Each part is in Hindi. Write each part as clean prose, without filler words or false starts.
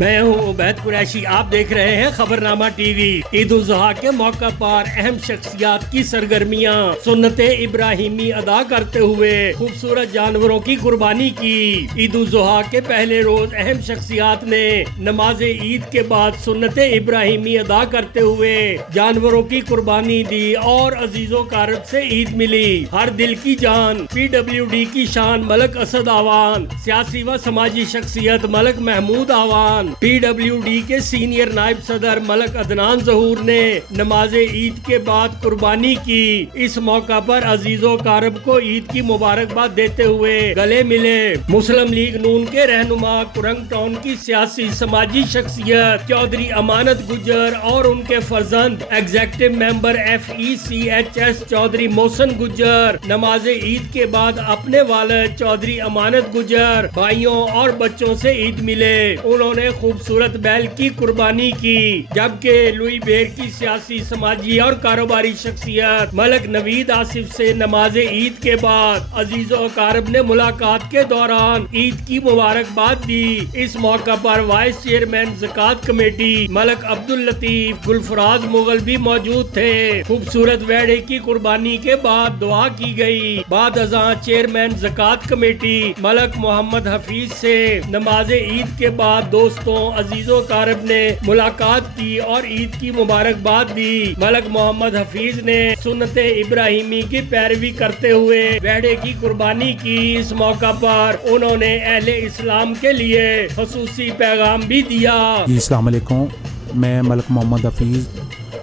मैं हूँ उबैद कुरैशी। आप देख रहे हैं खबरनामा टीवी। ईद उल जुहा के मौका पर अहम शख्सियात की सरगर्मियाँ, सुन्नते इब्राहिमी अदा करते हुए खूबसूरत जानवरों की कुर्बानी की। ईद उल जुहा के पहले रोज अहम शख्सियात ने नमाज ईद के बाद सुन्नते इब्राहिमी अदा करते हुए जानवरों की कुर्बानी दी और अजीजों कारब से ईद मिली। हर दिल की जान PWD की शान मलक असद आवान, सियासी व समाजी शख्सियत मलक महमूद आवान, PWD के सीनियर नायब सदर मलक अदनान जहूर ने नमाज ईद के बाद कुर्बानी की। इस मौका पर अजीजों कारब को ईद की मुबारकबाद देते हुए गले मिले। मुस्लिम लीग नून के रहनुमा कुरंग टाउन की सियासी समाजी शख्सियत चौधरी अमानत गुज्जर और उनके फर्जंद executive member FECHS Chaudhary Mohsin Gujjar नमाज ईद के बाद अपने वालिद चौधरी अमानत गुज्जर भाइयों और बच्चों से ईद मिले। उन्होंने खूबसूरत बैल की कुर्बानी की, जबकि लुई बेर की सियासी समाजी और कारोबारी शख्सियत मलक नवीद आसिफ से नमाज ईद के बाद अजीजों कारब ने मुलाकात के दौरान ईद की मुबारकबाद दी। इस मौका पर वाइस चेयरमैन ज़कात कमेटी मलक अब्दुल लतीफ गुलफराज मुगल भी मौजूद थे। खूबसूरत वेड़े की कुर्बानी के बाद दुआ की गई। बाद अज़ां चेयरमैन ज़कात कमेटी मलक मोहम्मद हफीज से नमाज ईद के बाद दोस्तों अजीजों कारब ने मुलाकात की और ईद की मुबारकबाद दी। मलक मोहम्मद हफीज ने सुन्नते इब्राहिमी की पैरवी करते हुए वेड़े की कुर्बानी की। इस मौका पर उन्होंने अहले इस्लाम के लिए खसूसी पैगाम भी दिया। अस्सलाम वालेकुम, मैं मलक मोहम्मद हफीज़,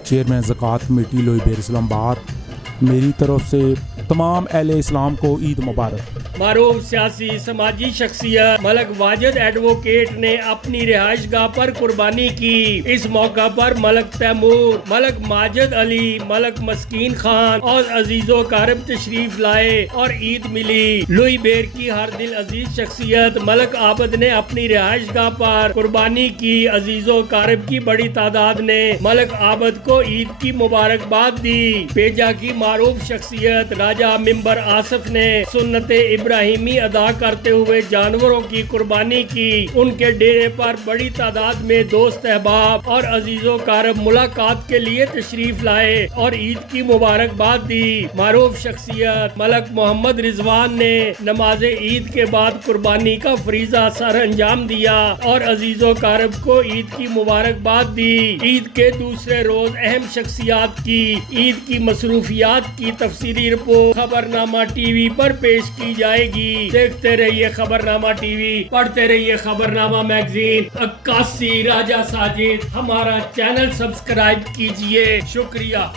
चेयरमैन ज़कात कमेटी लोई बेर इस्लामाबाद। मेरी तरफ से तमाम अहले इस्लाम को ईद मुबारक। मारूफ सियासी समाजी शख्सियत मलक वाजिद एडवोकेट ने अपनी रिहाइश गाह पर कुर्बानी की। इस मौका पर मलक तैमूर, मलक माजिद अली, मलक मस्कीन खान और अजीजों कारब तशरीफ लाए और ईद मिली। लुई बेर की हर दिल अजीज शख्सियत मलक आबद ने अपनी रिहाइश गाह पर कुर्बानी की। अजीजों कारब की बड़ी तादाद ने मलक आबद को ईद की मुबारकबाद दी। पेजा की मारूफ शख्सियत राजा मिंबर आसिफ ने सुन्नते इब्राहिमी अदा करते हुए जानवरों की कुर्बानी की। उनके डेरे पर बड़ी तादाद में दोस्त अहबाब और अजीजों कारब मुलाकात के लिए तशरीफ लाए और ईद की मुबारकबाद दी। मारूफ शख्सियत मलक मोहम्मद रिजवान ने नमाज ईद के बाद कुर्बानी का फरीजा सर अंजाम दिया और अजीजों कारब को ईद की मुबारकबाद दी। ईद के दूसरे रोज अहम शख्सियात की ईद की मसरूफियात की तफसीली रिपोर्ट खबरनामा टीवी पर पेश की जाएगी। देखते रहिए खबरनामा टीवी, पढ़ते रहिए खबरनामा मैगजीन। 81 राजा साजिद, हमारा चैनल सब्सक्राइब कीजिए। शुक्रिया।